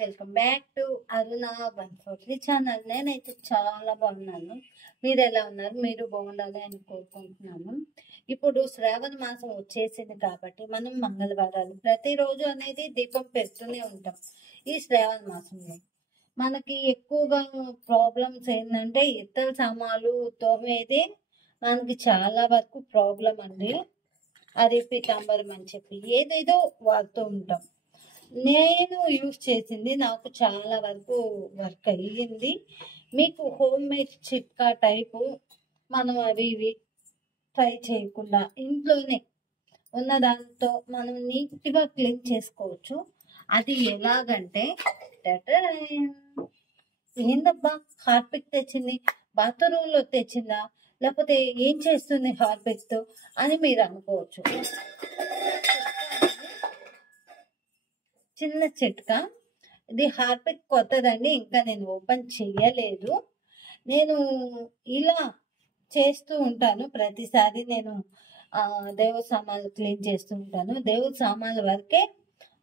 Welcome back to Aruna 143 channel. నేనైతే చాలా బాగున్నాను. మీరు ఎలా ఉన్నారు? మీరు బాగుండాలి అని కోరుకుంటున్నాను. ఇప్పుడు శ్రావణ మాసం వచ్చేసింది కాబట్టి మనం మంగళవారాలు ప్రతిరోజు అనేది దీపం పెడుతూనే ఉంటాం. ఈ శ్రావణ మాసంలో మనకి ఎక్కువగా ప్రాబ్లమ్స్ ఏంటంటే ఇత్తడి సామాన్లు తోమేది మనకి చాలా వరకు ప్రాబ్లం అండి. అది పీతాంబరం అని చెప్పి ఏదేదో వాడుతూ ఉంటాం. నేను యూజ్ చేసింది నాకు చాలా వరకు వర్క్ అయ్యింది. మీకు హోమ్ మేడ్ చిట్కా టైపు మనం అవి ఇవి ట్రై చేయకుండా ఇంట్లోనే ఉన్న దాంతో మనం నీట్గా క్లీన్ చేసుకోవచ్చు. అది ఎలాగంటే ఏందబ్బా హార్పిక్ తెచ్చింది, బాత్రూంలో తెచ్చిందా, లేకపోతే ఏం చేస్తుంది హార్పిక్తో అని మీరు అనుకోవచ్చు. చిన్న చిట్కా. ఇది హార్పిక్ కొత్తదండి, ఇంకా నేను ఓపెన్ చేయలేదు. నేను ఇలా చేస్తూ ఉంటాను ప్రతిసారి. నేను దేవుడి సామాన్లు క్లీన్ చేస్తూ ఉంటాను. దేవుడి సామాన్ల వరకే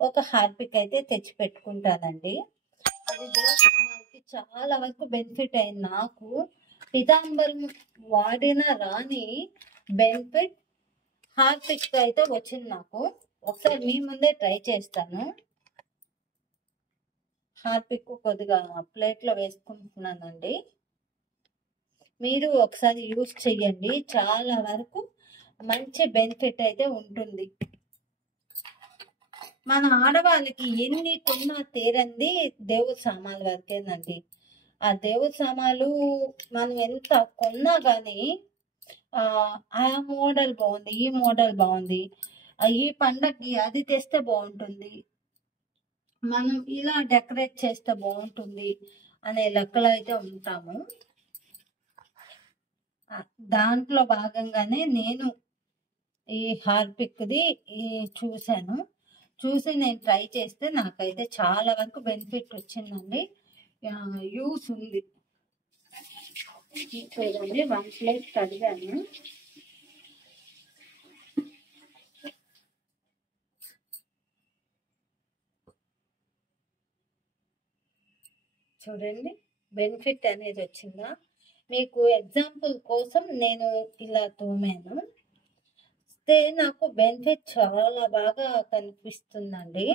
ఒక హార్పిక్ అయితే తెచ్చి పెట్టుకుంటానండి. అది దేవుడి సామాన్లకి చాలా వరకు బెనిఫిట్ అయింది. నాకు పీతాంబరం వాడిన రాని బెనిఫిట్ హార్పిక్ అయితే వచ్చింది నాకు. ఒకసారి మీ ముందే ట్రై చేస్తాను. హార్పిక్ కొద్దిగా ప్లేట్లో వేసుకుంటున్నానండి. మీరు ఒకసారి యూజ్ చేయండి, చాలా వరకు మంచి బెనిఫిట్ అయితే ఉంటుంది. మన ఆడవాళ్ళకి ఎన్ని కొన్నా తీరంది దేవుడి సామాన్ల వరకేనండి. ఆ దేవుడి సామాన్లు మనం ఎంత కొన్నా కానీ ఆ మోడల్ బాగుంది, ఈ మోడల్ బాగుంది, ఈ పండగకి అది తెస్తే బాగుంటుంది, మనం ఇలా డెకరేట్ చేస్తే బాగుంటుంది అనే లెక్కలో అయితే ఉంటాము. దాంట్లో భాగంగానే నేను ఈ హార్పిక్ది చూసి నేను ట్రై చేస్తే నాకైతే చాలా వరకు బెనిఫిట్ వచ్చిందండి. యూస్ ఉంది. చూడండి, 1 ప్లేట్ కడిగాను. చూడండి బెనిఫిట్ అనేది వచ్చిందా. మీకు ఎగ్జాంపుల్ కోసం నేను ఇలా తోమాను. నాకు బెనిఫిట్ చాలా బాగా కనిపిస్తుందండి.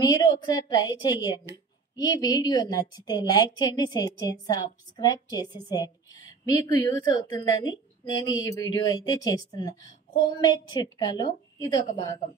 మీరు ఒకసారి ట్రై చేయండి. ఈ వీడియో నచ్చితే లైక్ చేయండి, షేర్ చేయండి, సబ్స్క్రైబ్ చేసేసేయండి. మీకు యూజ్ అవుతుందని నేను ఈ వీడియో అయితే చేస్తున్నా. హోమ్ మేడ్ చిట్కాలో ఇదొక భాగం.